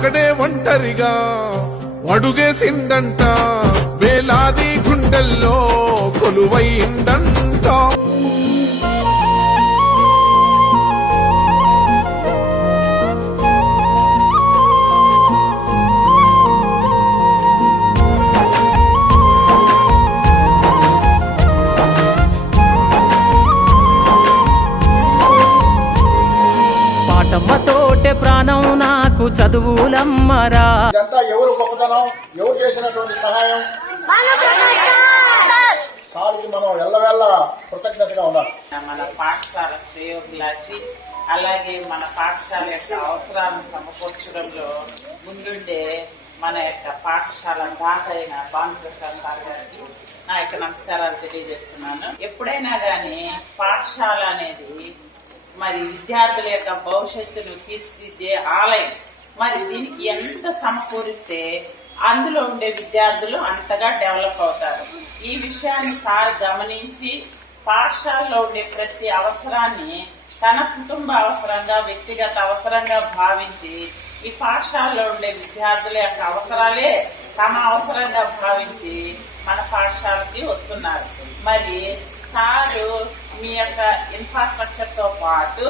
ఒకడే ఒంటరిగా అడుగేసిందంట, వేలాది గుండెల్లో కొలువైందంట. పాటమ్మతోటే ప్రాణం నాకు చదువులమ్మరా. ఇదంతా ఎవరు గొప్పతనం, ఎవరు చేసినటువంటి సహాయం? సార్కి మనం ఎల్లవేళ్ళ కృతజ్ఞతగా ఉండాలి. మన పాఠశాల శ్రేయోభిలాషి, అలాగే మన పాఠశాల యొక్క అవసరాలను సమకూర్చడంలో ముందుండే మన యొక్క పాఠశాల దాత అయిన భానుప్రసాద్ సార్ గారికి నా యొక్క నమస్కారాలు తెలియజేస్తున్నాను. ఎప్పుడైనా కానీ పాఠశాల అనేది మరి విద్యార్థుల యొక్క భవిష్యత్తును తీర్చిదిద్దే ఆలయం. మరి దీనికి ఎంత సమకూరిస్తే అందులో ఉండే విద్యార్థులు అంతగా డెవలప్ అవుతారు. ఈ విషయాన్ని సార్ గమనించి పాఠశాలలో ఉండే ప్రతి అవసరాన్ని తన కుటుంబ అవసరంగా, వ్యక్తిగత అవసరంగా భావించి ఈ పాఠశాలలో ఉండే విద్యార్థుల యొక్క అవసరాలే తమ అవసరంగా భావించి మన పాఠశాలకి వస్తున్నారు. మరి సారు మీ యొక్క ఇన్ఫ్రాస్ట్రక్చర్ తో పాటు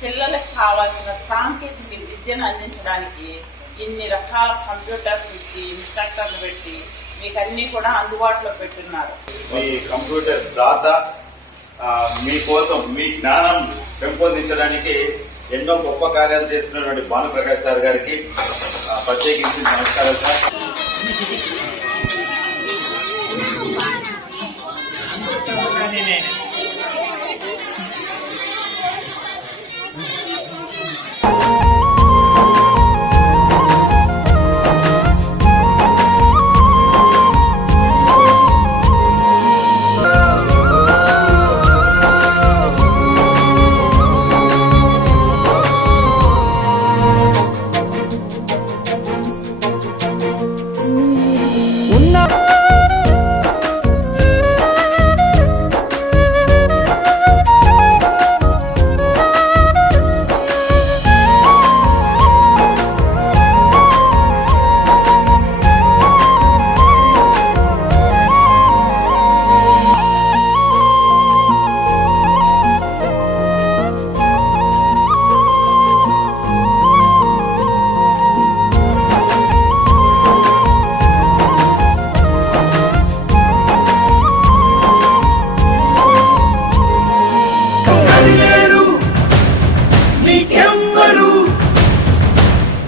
పిల్లలకు కావాల్సిన సాంకేతిక విద్యను అందించడానికి ఇన్ని రకాల కంప్యూటర్స్ ఇచ్చి, ఇన్స్ట్రక్టర్లు పెట్టి మీకు అన్ని కూడా అందుబాటులో పెట్టున్నారు. మీ కంప్యూటర్ దాత మీకోసం మీ జ్ఞానం పెంపొందించడానికి ఎన్నో గొప్ప కార్యాలు చేస్తున్నటువంటి భానుప్రకాష్ సార్ గారికి ప్రత్యేకించి నమస్కారాలు సార్.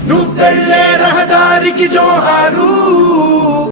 నువ్వెళ్ళే రహదారికి జోహారు.